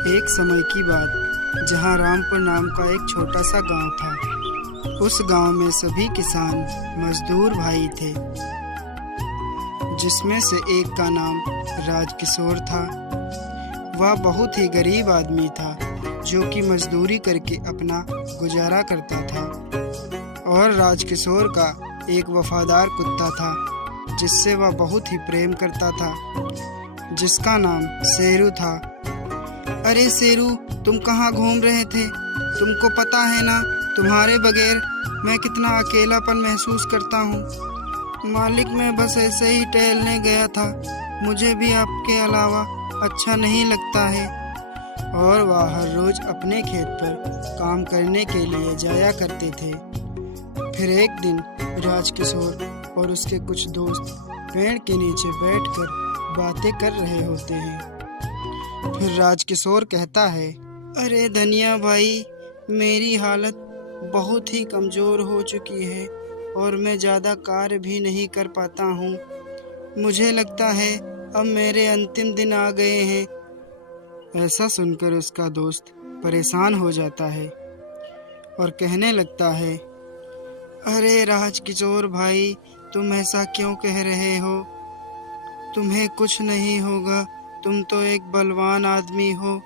एक समय की बात, जहाँ रामपुर नाम का एक छोटा सा गांव था। उस गांव में सभी किसान मजदूर भाई थे, जिसमें से एक का नाम राजकिशोर था। वह बहुत ही गरीब आदमी था, जो कि मजदूरी करके अपना गुजारा करता था। और राजकिशोर का एक वफादार कुत्ता था, जिससे वह बहुत ही प्रेम करता था, जिसका नाम शेरू था। अरे शेरू, तुम कहाँ घूम रहे थे? तुमको पता है ना, तुम्हारे बगैर मैं कितना अकेलापन महसूस करता हूँ। मालिक, मैं बस ऐसे ही टहलने गया था, मुझे भी आपके अलावा अच्छा नहीं लगता है। और वह हर रोज अपने खेत पर काम करने के लिए जाया करते थे। फिर एक दिन राजकिशोर और उसके कुछ दोस्त पेड़ के नीचे बैठकर बातें कर रहे होते हैं। फिर राजकिशोर कहता है, अरे धनिया भाई, मेरी हालत बहुत ही कमज़ोर हो चुकी है और मैं ज़्यादा कार्य भी नहीं कर पाता हूँ। मुझे लगता है अब मेरे अंतिम दिन आ गए हैं। ऐसा सुनकर उसका दोस्त परेशान हो जाता है और कहने लगता है, अरे राजकिशोर भाई, तुम ऐसा क्यों कह रहे हो? तुम्हें कुछ नहीं होगा, तुम तो एक बलवान आदमी हो।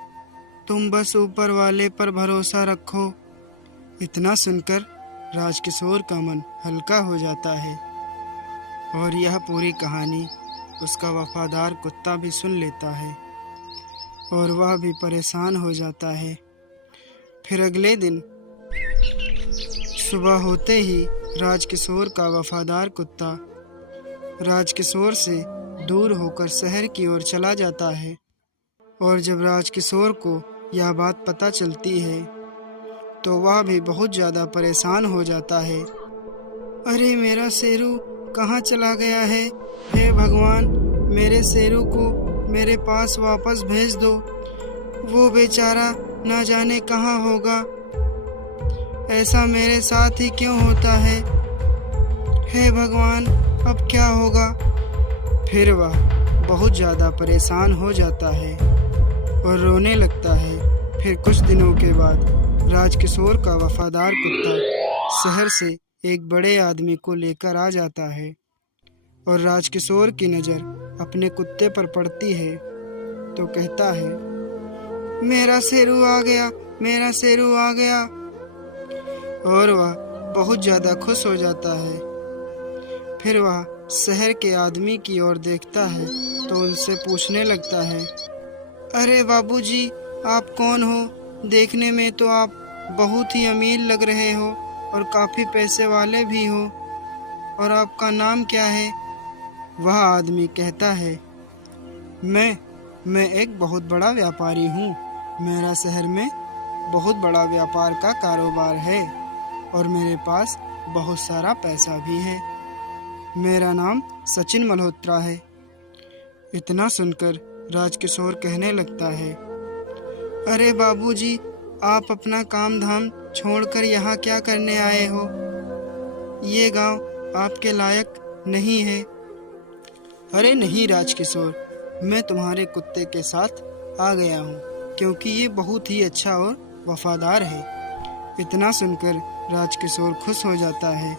तुम बस ऊपर वाले पर भरोसा रखो। इतना सुनकर राजकिशोर का मन हल्का हो जाता है और यह पूरी कहानी उसका वफादार कुत्ता भी सुन लेता है और वह भी परेशान हो जाता है। फिर अगले दिन सुबह होते ही राजकिशोर का वफादार कुत्ता राजकिशोर से दूर होकर शहर की ओर चला जाता है। और जब राजकिशोर को यह बात पता चलती है तो वह भी बहुत ज़्यादा परेशान हो जाता है। अरे मेरा शेरू कहाँ चला गया है? हे भगवान, मेरे शेरू को मेरे पास वापस भेज दो। वो बेचारा ना जाने कहाँ होगा। ऐसा मेरे साथ ही क्यों होता है? हे भगवान, अब क्या होगा? फिर वह बहुत ज़्यादा परेशान हो जाता है और रोने लगता है। फिर कुछ दिनों के बाद राजकिशोर का वफादार कुत्ता शहर से एक बड़े आदमी को लेकर आ जाता है और राजकिशोर की नज़र अपने कुत्ते पर पड़ती है तो कहता है, मेरा शेरू आ गया, मेरा शेरू आ गया। और वह बहुत ज़्यादा खुश हो जाता है। फिर वह शहर के आदमी की ओर देखता है तो उनसे पूछने लगता है, अरे बाबूजी, आप कौन हो? देखने में तो आप बहुत ही अमीर लग रहे हो और काफ़ी पैसे वाले भी हो। और आपका नाम क्या है? वह आदमी कहता है, मैं एक बहुत बड़ा व्यापारी हूँ। मेरा शहर में बहुत बड़ा व्यापार का कारोबार है और मेरे पास बहुत सारा पैसा भी है। मेरा नाम सचिन मल्होत्रा है। इतना सुनकर राजकिशोर कहने लगता है, अरे बाबूजी, आप अपना काम धाम छोड़कर यहाँ क्या करने आए हो? ये गांव आपके लायक नहीं है। अरे नहीं राजकिशोर, मैं तुम्हारे कुत्ते के साथ आ गया हूँ क्योंकि ये बहुत ही अच्छा और वफादार है। इतना सुनकर राजकिशोर खुश हो जाता है।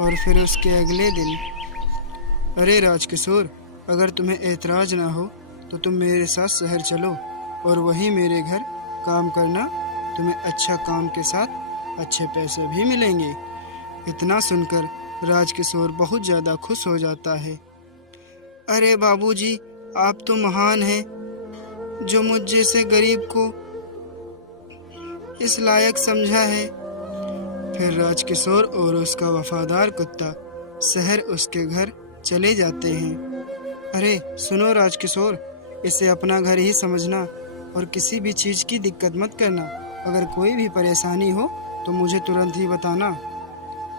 और फिर उसके अगले दिन, अरे राजकिशोर, अगर तुम्हें ऐतराज़ ना हो तो तुम मेरे साथ शहर चलो और वहीं मेरे घर काम करना। तुम्हें अच्छा काम के साथ अच्छे पैसे भी मिलेंगे। इतना सुनकर राजकिशोर बहुत ज़्यादा खुश हो जाता है। अरे बाबूजी, आप तो महान हैं, जो मुझ जैसे गरीब को इस लायक समझा है। फिर राजकिशोर और उसका वफादार कुत्ता शहर उसके घर चले जाते हैं। अरे सुनो राजकिशोर, इसे अपना घर ही समझना और किसी भी चीज़ की दिक्कत मत करना। अगर कोई भी परेशानी हो तो मुझे तुरंत ही बताना।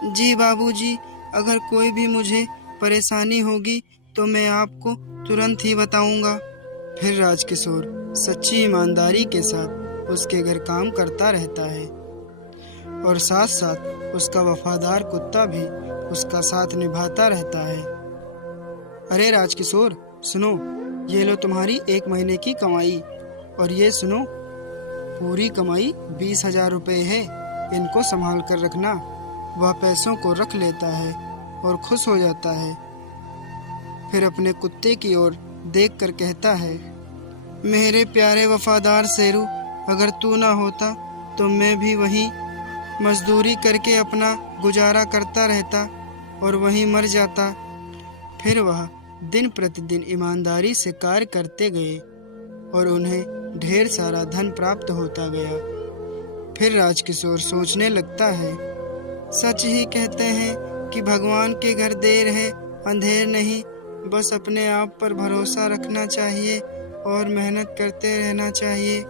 जी बाबूजी, अगर कोई भी मुझे परेशानी होगी तो मैं आपको तुरंत ही बताऊंगा। फिर राजकिशोर सच्ची ईमानदारी के साथ उसके घर काम करता रहता है और साथ साथ उसका वफादार कुत्ता भी उसका साथ निभाता रहता है। अरे राजकिशोर, सुनो, ये लो तुम्हारी 1 महीने की कमाई। और ये सुनो, पूरी कमाई 20,000 रुपये है, इनको संभाल कर रखना। वह पैसों को रख लेता है और खुश हो जाता है। फिर अपने कुत्ते की ओर देख कर कहता है, मेरे प्यारे वफादार शेरू, अगर तू ना होता तो मैं भी वहीं मजदूरी करके अपना गुजारा करता रहता और वहीं मर जाता। फिर वह दिन प्रतिदिन ईमानदारी से कार्य करते गए और उन्हें ढेर सारा धन प्राप्त होता गया। फिर राजकिशोर सोचने लगता है, सच ही कहते हैं कि भगवान के घर देर है अंधेर नहीं, बस अपने आप पर भरोसा रखना चाहिए और मेहनत करते रहना चाहिए।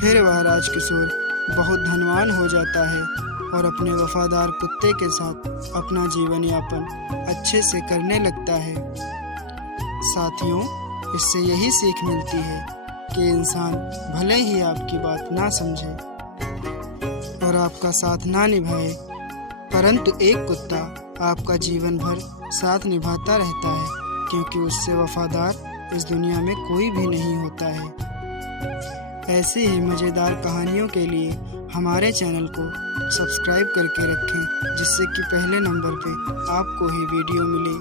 फिर वह राजकिशोर बहुत धनवान हो जाता है और अपने वफादार कुत्ते के साथ अपना जीवन यापन अच्छे से करने लगता है। साथियों, इससे यही सीख मिलती है कि इंसान भले ही आपकी बात ना समझे और आपका साथ ना निभाए, परंतु एक कुत्ता आपका जीवन भर साथ निभाता रहता है, क्योंकि उससे वफादार इस दुनिया में कोई भी नहीं होता है। ऐसी ही मज़ेदार कहानियों के लिए हमारे चैनल को सब्सक्राइब करके रखें, जिससे कि पहले नंबर पे आपको ही वीडियो मिले।